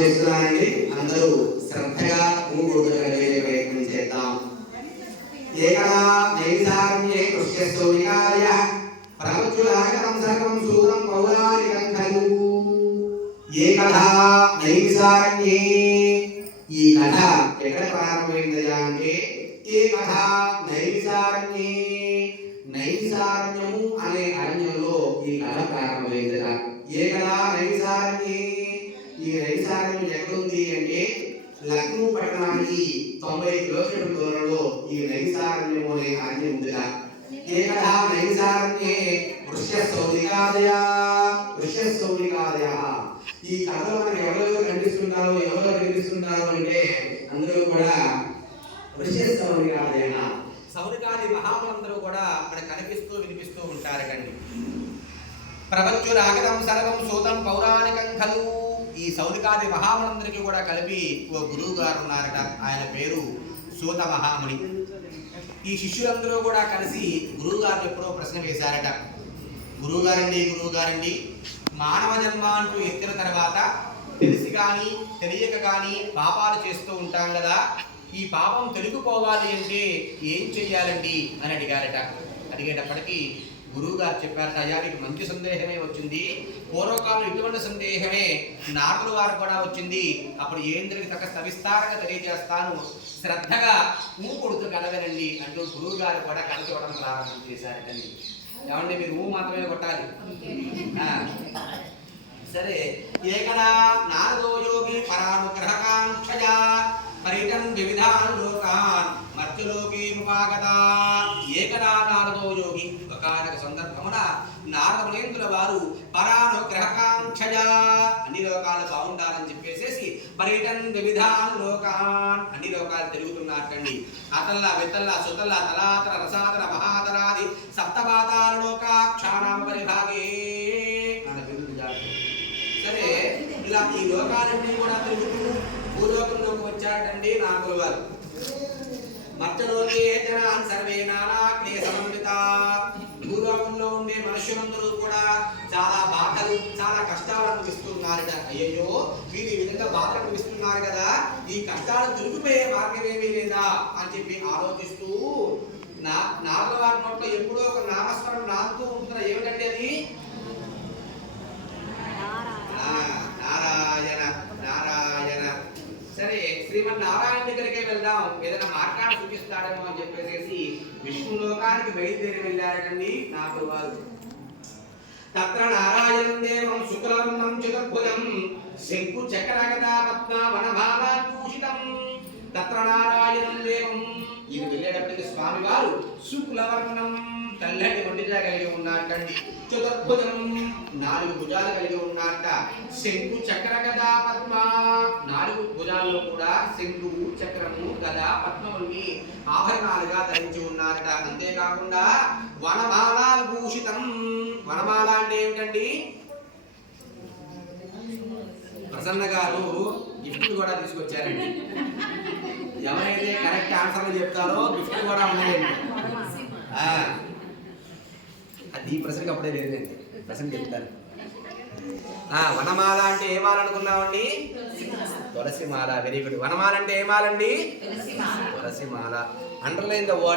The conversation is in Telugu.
చేస్తున్నానండి. అందరూ శ్రద్ధగా మూడుగలిగే ప్రయత్నం చేద్దాం. ఏకదా నైసార్యే కృష్యస్తోనికాయ ప్రవచులాగతం సర్వం సూరం పౌరాణికం ఖలు. ఏకదా నైసార్యే, ఈ కథ ఎక్కడ ప్రారంభమైంది అంటే ఏకదా నైసార్యే, నైసార్యము అనే అరణ్యంలో ఈ కథ ప్రారంభమైంది. ఏకదా నైసార్యే, ఈ నైసార్యం ఎక్కడుంది అంటే లక్నో పట్టణానికి 90 కిలోమీటర్ల దూరంలో ఈ నైసారణ్యము అనే అరణ్యం ఉంది. ఏకదా నైసారణ్యే వృష్యశౌనికాదయ, వృష్యశౌనికాదయ. ఈ కథలో మనకి ఎవరెవరు కనిపిస్తుంటారో అంటే అందరూ కూడా వృష్యశౌనికాదయ, శౌనికాది మహాములందరూ కూడా మనకు కనిపిస్తూ వినిపిస్తూ ఉంటారటండి. ప్రవచ్చురాగతం సర్వం సూతం పౌరాణికం ఖలు. ఈ శౌనికాది మహాములందరికీ కూడా కలిపి ఓ గురువు గారు ఉన్నారట. ఆయన పేరు సూత మహాముని. ఈ శిష్యులందరూ కూడా కలిసి గురువు గారిని ఎప్పుడో ప్రశ్న వేశారట. గురువుగారండి, మానవ జన్మ అంటూ ఎత్తిన తర్వాత తెలిసి కానీ తెలియక కానీ పాపాలు చేస్తూ ఉంటాం కదా, ఈ పాపం తొలగిపోవాలి అంటే ఏం చెయ్యాలండి అని అడిగారట. అడిగేటప్పటికీ గురువు గారు చెప్పారట, అయ్యా నీకు మంచి సందేహమే వచ్చింది. పూర్వకాలం ఇటువంటి సందేహమే నారదుల వారు కూడా వచ్చింది. అప్పుడు ఏం జరిగి తగ్గ సవిస్తారంగా తెలియజేస్తాను, శ్రద్ధగా కొడుతూ కలవనండి అంటూ గురువు గారు కూడా కథ చూడడం ప్రారంభం చేశారటండి. ఏమంటే మీరు మాత్రమే కొట్టాలి. సరే. ఏకదా నారదో యోగి పరానుగ్రహకాంక్షయా పరిటన్ వివిధాన్ లోకాన్ మధ్యలోకి ముపాగత. ఏకదా నారదో యోగి, ఒకనొక సందర్భమున నారద మునీంద్రుల వారు పరానుగ్రహకాంక్షయా, అన్ని లోకాలు బాగుండాలని చెప్పేసేసి పరిటన్ వివిధాన్ లోకాన్, అన్ని లోకాలు తిరుగుతున్నారండి. అతల్లా వితల్లా సుతల్లా తలాతర రసాతర మహాతరాది సప్తపాతాల లోకాక్షానామ పరిభాగే అని పిలుపుతారు. సరే, ఇలా ఈ లోకాలన్నీ కూడా తిరుగుతూ భూలోకంలోకి వచ్చాడండి నారదుల వారు. మధ్యలోకి జనాన్ సర్వే నానాగ్నే సమన్విత. భూలోకంలో ఉండే మనుషులందరూ కూడా చాలా బాధలు, చాలా కష్టాలు అనిపిస్తున్నారట. అయ్యయ్యో వీరు ఈ విధంగా బాధలు అనిపిస్తున్నారు కదా, ఈ కష్టాలు తొలగిపోయే మార్గం ఏమీ లేదా అని చెప్పి ఆలోచిస్తూ నారదుల వారి నోట్లో ఎప్పుడో ఒక నామస్మరణ నాకుతూ ఉంటున్నారు. ఏమిటంటే అది నారాయణ నారాయణ. సరే, శ్రీమన్నారాయణ దగ్గరికే వెళ్దాం, ఏదైనా మార్గాన్ని చూపిస్తాడేమో అని చెప్పేసి విష్ణులోకానికి బయలుదేరి వెళ్ళారటండి నారదుల వారు. తత్ర నారాయణం దేవం శుక్లవర్ణం చతుర్భుజం శంకు చక్రగదా పద్మ వనభావాభూషితం. తత్ర నారాయణం దేవం, ఇది వెళ్ళేటప్పటికి స్వామి వారు శుక్లవర్ణం తెల్లటి ఒంటిగా కలిగి ఉన్నారటండి. చతుర్భుజం 4 భుజాలు కలిగి ఉన్నారట. శంకు చక్ర గదా పద్మ, 4 భుజాల్లో కూడా శంకువు చక్రము గదా పద్మముని ఆభరణాలుగా ధరించి ఉన్నారట. అంతేకాకుండా వనమాలాభూషితం. వనమాల అంటే ఏమిటండి? ప్రసన్న గారు గిఫ్ట్ కూడా తీసుకొచ్చారండి. ఎవరైతే కరెక్ట్ ఆన్సర్లు చెప్తారో గిఫ్ట్ కూడా ఉన్నాయండి. అది ప్రసంగం అప్పుడే లేదండి, ప్రసంగం చెప్తారు. వనమాల అంటే ఏ మాల అనుకున్నామండి? తులసి మాల. Very good. వనమాల అంటే ఏ మాలండి? తులసి మాల. Underline the word.